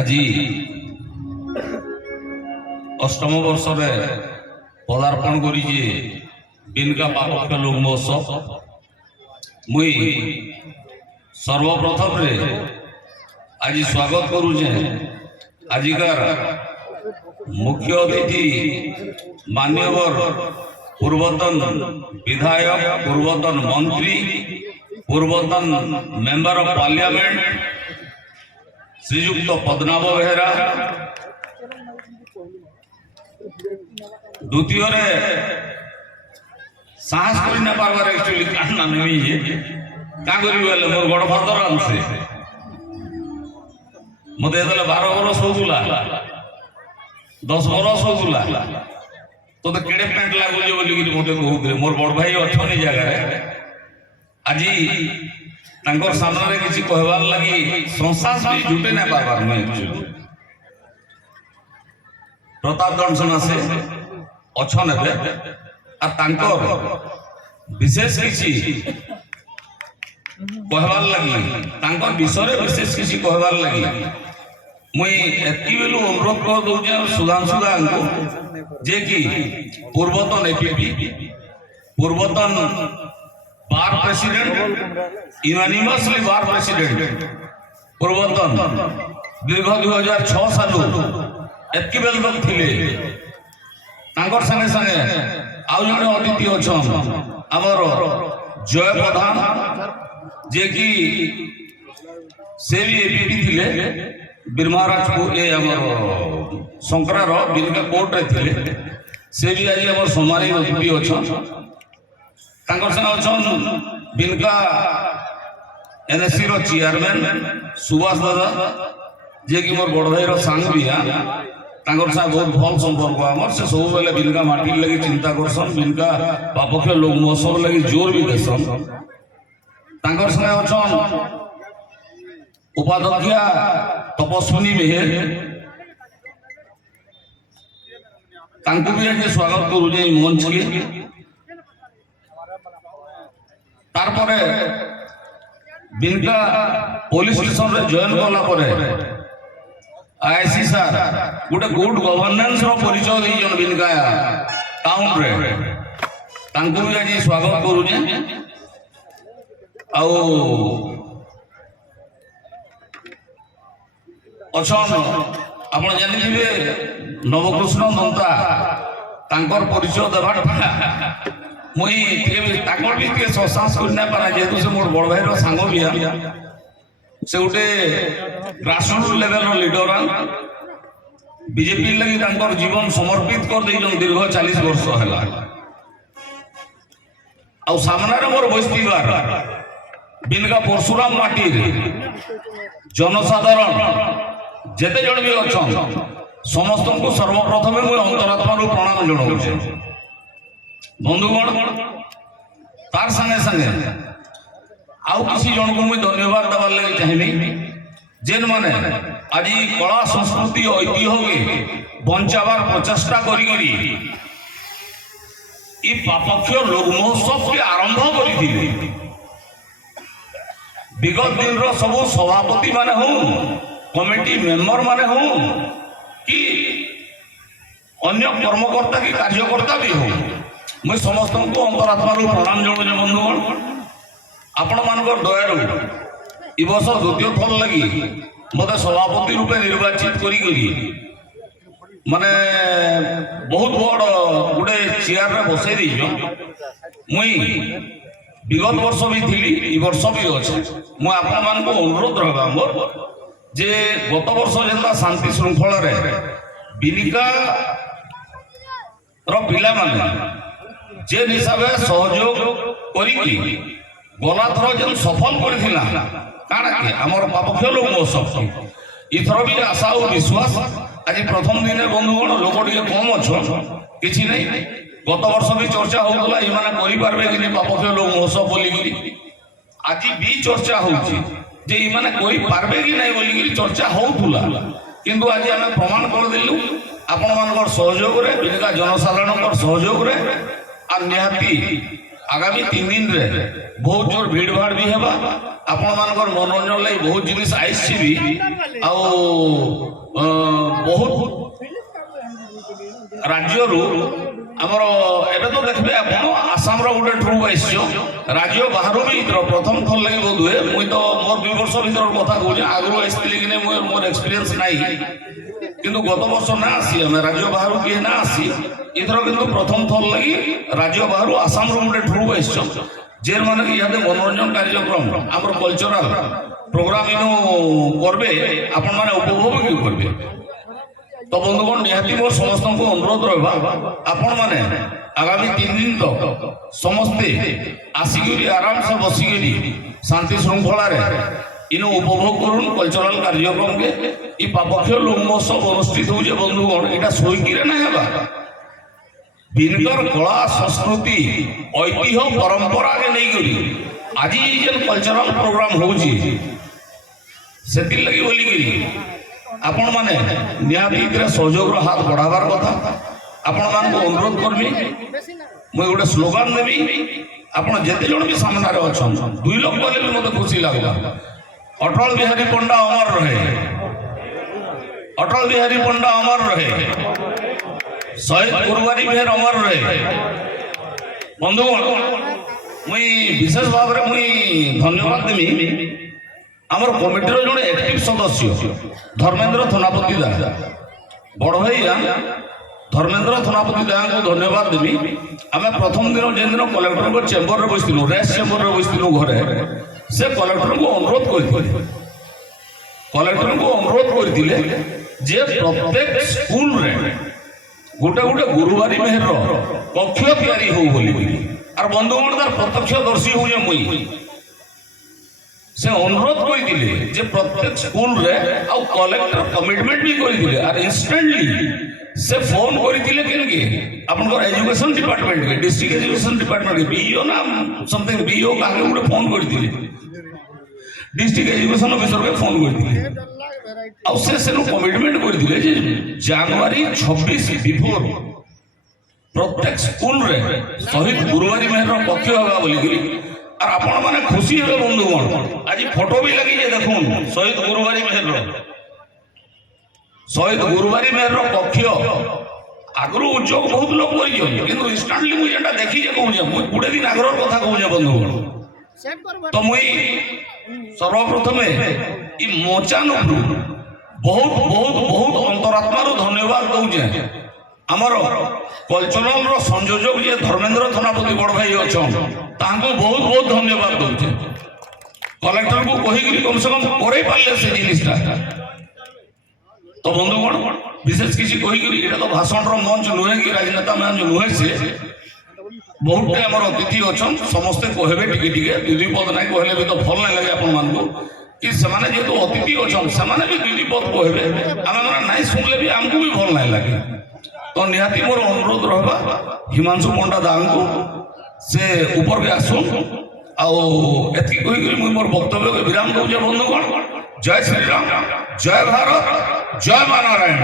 আজি অষ্টম বর্ষরে পদার্পণ করেছে বিনকা পাপক্ষ লোক মহোৎসব। মুই সর্বপ্রথমে আজি স্বাগত করুছে আজিকার মুখ্য অতিথি মাননীয় पूर्वतन विधायक, पूर्वतन मंत्री, पूर्वतन member of parliament Shriyukta Padmanabha Behera. द्वितीय साहस कर न पार्बार एक्चुअली कान नामी है क्या करी बोले मोर गडफादर आनसे मते जेतले 12 बरस होगुला 10 बरस होगुला तो केड़े पैंट लागुजे बोली मत कहते मोर बड़ भाई अच्छी जगह आज तांकर सामने किसी कहबार लगी संसास भी जुटे ना पार्बार मुझे एक्चुअली प्रताप दर्शन से अच्छन तांकर विशेष किसी कहबार लगी तांकर विषय विशेष किसी कहबार लगी मुई एति बेलू अनुरोध कर दूचे सुधांशु दा को जे कि पूर्वतन एपीपी, पूर्वतन बार प्रेसिडेंट, यूनानिमसली बार प्रेसिडेंट, पूर्वतन दीर्घ 2006 सालू एति बेल लोग थिले तांकर संगे संगे आउ जने अतिथि अछन हमर जय प्रधान जे कि से भी एपीपी थिले बीरमहाराजपुर ये शंकरार बिनका कोर्ट थे से भी आज आम सम्मानित अतिथि अच्छा बिनका एनएससी रो चेयरमैन सुभाष दादा जे कि मोर बड़ भाई सांग भी बहुत भल संपर्क आमर से सब बेले बिनका माटी लगी चिंता करसन बिनका बापक्ष लोक महोत्सव लगी जोर भी देसन संगे अच्छा उपाध्यक्षा तपस्विनी मेहर तांको भी आज स्वागत करूजे मंच के तारपरे बिनका पुलिस स्टेशन रे जॉइन कला परे आईसी सर गोटे गुड गवर्नेंस रो परिचय दैजन बिनका टाउन रे तांको भी आज स्वागत करूजे आउ अछन आपण जानिथिबे नवकृष्ण दंता तांकर परिचय देबार मुई तांकर भी संसास करना पारा जेतु से मोर बड़ भाई रो सांग भी से गोटे ग्रासरूट लेवल रो लीडर बीजेपी लगी तांकर जीवन समर्पित कर देजन दीर्घ 40 वर्ष हैला आ सामना रे मोर बस्तीवार बिनका परशुराम माटी रे जनसाधारण जेते जन भी अच्छा समस्त को सर्वप्रथम मुझे अंतरात्मा प्रणाम जनाऊे बंधुगण तार संगे संगे आउ किसी जन को मुझे धन्यवाद देवार लगे चाहिए जेन माने आज कला संस्कृति ऐतिह्य के बंचाबार प्रचेषा करी पापक्ष लोक महोत्सव के आरंभ करी विगत दिन सब सभापति माने हूँ कमिटी मेंबर माने हो कि अन्य कर्मकर्ता की कार्यकर्ता भी हो मैं समस्त को अंतरात्मा प्रणाम जनाऊे बंधुगण आपण मान दयारू ए वर्ष द्वितीय थर लगी मत सभापति रूपे निर्वाचित करी माने बहुत बड़ गोटे चेयर रे बसई दी मुई विगत वर्ष भी थी ए वर्ष भी अच्छे मुझे आपण मान अनुरोध रहा मोर जे गत वर्ष जेता शांति श्रृंखला रे बिनिका रो पिला माने जे हिसाब से सहयोग करी गला थर जे सफल करथिला काना के हमर पापक्ष लोक महोत्सव इथर भी आशा और विश्वास आज प्रथम दिन बंधुगण लोक टिके कम अच्छो किछि नै गत वर्ष भी चर्चा होतला ई माने करि पारबे कि पापक्ष लोक महोत्सव बोली आज भी चर्चा होछि जे इमाने कोई पारबे कि नहीं बोली चर्चा होउथुला किंतु आज आम प्रमाण कर दिलु आपण मानकर सहयोग रे बिनका जनसाधारण सहयोग रे आ निहाती आगामी 3 दिन रे बहुत जोर भीड़ भाड़ भी हेबा आपण मानकर मनोरंजन लगी बहुत जिनिस आइछि भी आउ बहुत राज्य रु आमर एबे तो देखबे आपण आसाम रो गोटे ट्रुप आइछो राज्य बाहर भी प्रथम थर लगी बोध हुए मुई तो मोर 2 वर्ष भीतर कथा कहूँ आगु आसती कि मोर एक्सपीरियंस नहीं किंतु गत वर्ष ना आसी हमें राज्य बाहर किए ना आसी इधर किंतु प्रथम थर लगी राज्य बाहर आसाम रो गोटे ट्रुप आइछो जे माने इहादे मनोरंजन कार्यक्रम आमर कल्चरल प्रोग्राम इनु करबे आपण माने उपभोग क्यों करबे तो बंधुगण निहाती मोर समस्त को अनुरोध रहा आपण माने आगामी 3 दिन तक समस्ते आसिक आराम से बसिक शांति श्रृंखला इनु उपभोग करुन कल्चरल कार्यक्रम के इ पापक्ष लोक महोत्सव अनुष्ठित हो बंधुगण यहाँ शोकी ना हेबा बिनकर कला संस्कृति ऐतिह्य परंपरा के नहीं करी आज जेन कल्चरल प्रोग्राम होउची सेति लगी बोली करी आपण माने निहाती सहयोग हाथ बढ़ावार कथा आपण मान को अनुरोध करमी मुझे गोटे स्लोगान देवी आपण जेते जण भी सामने अच्छन 2 लोग बोले भी मते खुशी लागला अटल बिहारी पंडा अमर रहे अटल बिहारी पंडा अमर रहे शहीद गुरुवारी मेहर अमर रहे बंधुगण मुई विशेष भाव में मुई धन्यवाद देमी आमर कमिटीर जड़े एक्टिव सदस्य धर्मेंद्र थनापति दा बड़ भाई धर्मेंद्र थनापति दा को धन्यवाद देमी आम प्रथम दिन जेन दिन कलेक्टर को चेम्बर में बसलु रेस्ट चेम्बर में बसलु घरे से कलेक्टर को अनुरोध करते कलेक्टर को अनुरोध करते जे प्रत्येक स्कूल रे गोटे गोटे गुरुवारी मेहर कक्ष तैयारी हो बोली और बंधुगण तार प्रत्यक्षदर्शी हो मुई से अनुरोध करते प्रत्येक स्कूल रे आ कलेक्टर कमिटमेंट भी करते और इंस्टेंटली से फोन करते के आपनकर एजुकेशन डिपार्टमेंट के डिस्ट्रिक्ट एजुकेशन डिपार्टमेंट के बीईओ ना समथिंग बीईओ का आगे गोटे फोन करते डिस्ट्रिक्ट एजुकेशन ऑफिसर के फोन करते कमिटमेंट करते जनवरी 26 बिफोर प्रत्येक स्कूल रे शहीद गुरुवारी मेहर कक्ष होगा बोली और आपण माने खुशी हे बंधुगण आज फोटो भी लगी जे देखुन शहीद गुरुवारी मेहर कक्ष आगु उद्योग बहुत लोग कर किंतु इंस्टांटली मुझे जेटा देखी जे कहूँ मुझे 20 दिन आग्रह कथा कहूँ बंधुगण तो मुई सर्वप्रथम इ मोचान बहुत बहुत बहुत अंतरात्मार धन्यवाद दूचे आमर कल्चरल संयोजक जे धर्मेंद्र थनापति बड़ भाई अच्छा बहुत बहुत धन्यवाद दूचे कलेक्टर को कहीकि कम से कम करे पारे से जिनिसटा तो बंधुगण विशेष किसी कहीकि तो भाषण मंच नुहे कि राजनेता मान जो नुहे से बहुत आम अतिथि अच्छा समस्ते कहबे टिके टिके 2 पद ना कहले भी तो भल ना लगे आपण मान कि सेमाने जेहेतु अतिथि अच्छा सेमाने भी 2 पद कहबे आम नाई शुणले भी आमको भी भल ना लगे तो निहाती मोर अनुरोध रहा हिमांशु पंडा दा को से ऊपर के आसुन आती कहीकि मुझे मोर वक्तव्य के विराम दूचे बंधुगण जय श्री राम जय भारत जय मां नारायण।